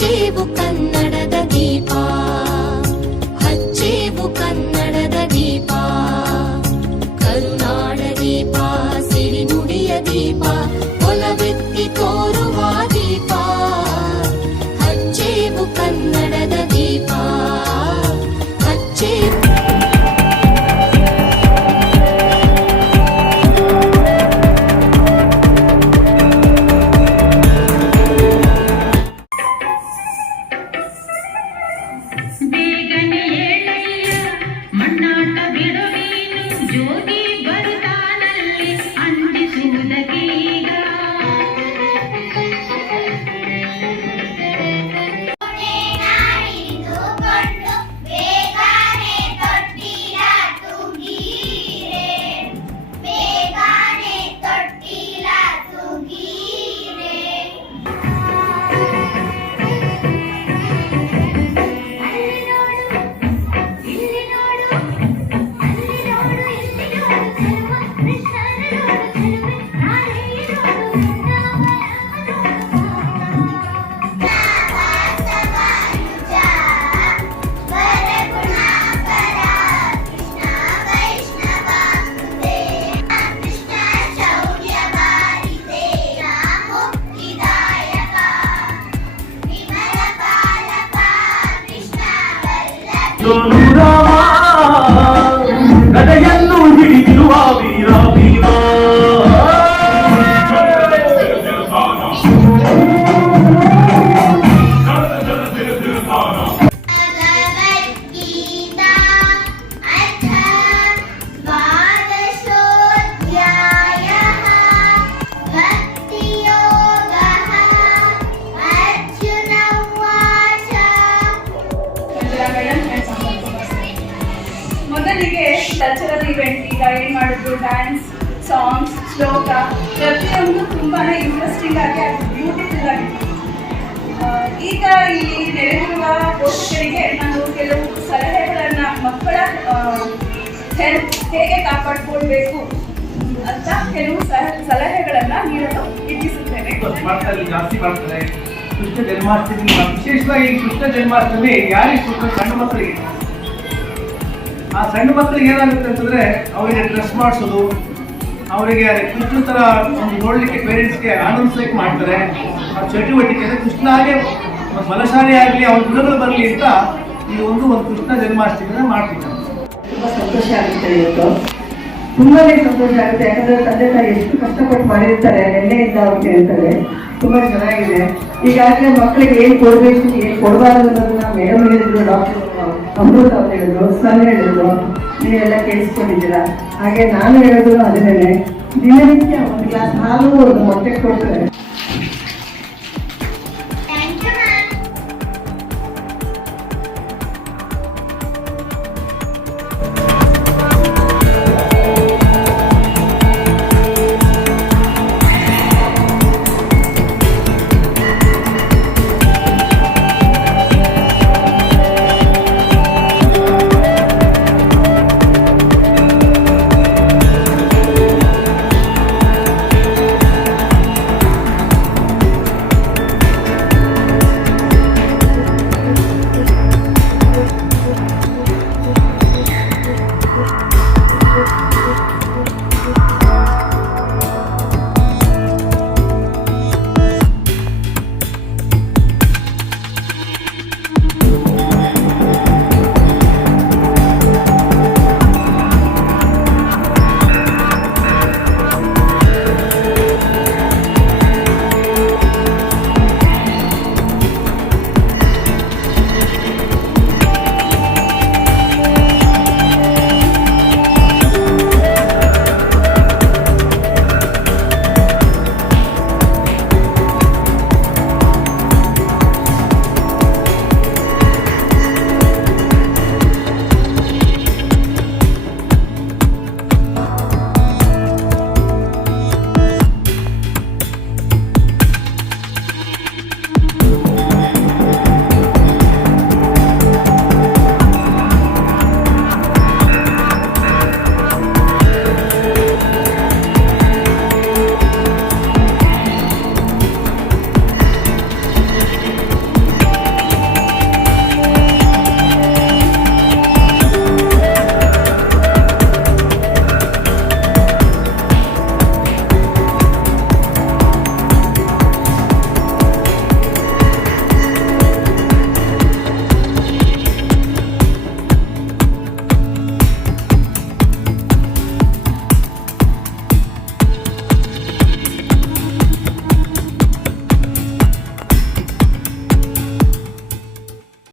ಹಚ್ಚೇವು ಕನ್ನಡದ ದೀಪ, ಹಚ್ಚೇವು ಕನ್ನಡದ ದೀಪ, ಕರುನಾಡ ದೀಪ, ಸಿರಿನುಡಿಯ ದೀಪ, ಒಲವೆತ್ತಿ ತೋರುವ ದೀಪ, ಹಚ್ಚೇವು ಕನ್ನಡದ ದೀಪ, ಹಚ್ಚೇವು. ಗದೆಯನ್ನು ಹಿಡಿದಿರುವ ವೀರ ವೀರ ಮೊದಲಿಗೆ ಕಲ್ಚರಲ್ ಇವೆಂಟ್ ಈಗ ಏನು ಮಾಡಿದ್ರು, ಡ್ಯಾನ್ಸ್, ಸಾಂಗ್ಸ್, ಶ್ಲೋಕ ಪ್ರತಿಯೊಂದು ತುಂಬಾ ಇಂಟ್ರೆಸ್ಟಿಂಗ್ ಆಗಿ ಬ್ಯೂಟಿಫುಲ್ ಆಗಿತ್ತು. ಈಗ ಇಲ್ಲಿ ನೆರೆದಿರುವ ಪೋಷಕರಿಗೆ ನಾನು ಕೆಲವು ಸಲಹೆಗಳನ್ನು, ಮಕ್ಕಳ ಹೆಲ್ತ್ ಹೇಗೆ ಕಾಪಾಡ್ಕೊಳ್ಬೇಕು ಅಂತ ಕೆಲವು ಸಲಹೆಗಳನ್ನು ನೀಡಲು ಇಚ್ಛಿಸುತ್ತೇನೆ. ಜಾಸ್ತಿ ಮಾಡ್ತಾರೆ ಕೃಷ್ಣ ಜನ್ಮಾಷ್ಟಮಿ, ವಿಶೇಷವಾಗಿ ಕೃಷ್ಣ ಜನ್ಮಾಷ್ಟಮಿ ಯಾರಿಗೆ ಸಣ್ಣ ಮಕ್ಕಳಿಗೆ, ಆ ಸಣ್ಣ ಮಕ್ಕಳಿಗೆ ಏನಾಗುತ್ತೆ ಅಂತಂದರೆ ಅವರಿಗೆ ಡ್ರೆಸ್ ಮಾಡಿಸೋದು, ಅವರಿಗೆ ಕೃಷ್ಣ ಥರ ಒಂದು ನೋಡಲಿಕ್ಕೆ ಪೇರೆಂಟ್ಸ್ಗೆ ಆನಂದಿಸಲಿಕ್ಕೆ ಮಾಡ್ತಾರೆ. ಆ ಚಟುವಟಿಕೆ ಅಂದರೆ ಕೃಷ್ಣ ಹಾಗೆ ಬಲಶಾಲಿ ಆಗಲಿ, ಅವ್ರ ಗುಣಗಳು ಬರಲಿ ಅಂತ ಈ ಒಂದು ಕೃಷ್ಣ ಜನ್ಮಾಷ್ಟಮಿನ ಮಾಡ್ತಿದ್ದಾರೆ. ತುಂಬ ಸಂತೋಷ ಆಗುತ್ತೆ, ಇವತ್ತು ತುಂಬಾ ಸಂತೋಷ ಆಗುತ್ತೆ. ಯಾಕಂದರೆ ತಂದೆ ತಾಯಿ ಎಷ್ಟು ಕಷ್ಟಪಟ್ಟು ಮಾಡಿರ್ತಾರೆ, ನೆನ್ನೆಯಿಂದ ಅವ್ರು ಕೇಳ್ತಾರೆ. ತುಂಬ ಚೆನ್ನಾಗಿದೆ. ಈಗಾಗಲೇ ಮಕ್ಕಳಿಗೆ ಏನು ಕೊಡಬೇಕು, ಏನು ಕೊಡಬಾರದು ಅನ್ನೋದನ್ನ ಮೇಡಮ್ ಹೇಳಿದ್ರು, ಡಾಕ್ಟರ್ ಅಮೃತ ಅವ್ರು ಹೇಳಿದ್ರು, ಸರ್ ಹೇಳಿದ್ರು, ನೀವೆಲ್ಲ ಕೇಳಿಸ್ಕೊಂಡಿದ್ದೀರಾ. ಹಾಗೆ ನಾನು ಹೇಳಿದ್ರು ಅದನ್ನೇ, ದಿನನಿತ್ಯ ಒಂದು ಗ್ಲಾಸ್ ಹಾಲು ಒಂದು ಮೊಟ್ಟೆ ಕೊಡ್ತಾರೆ.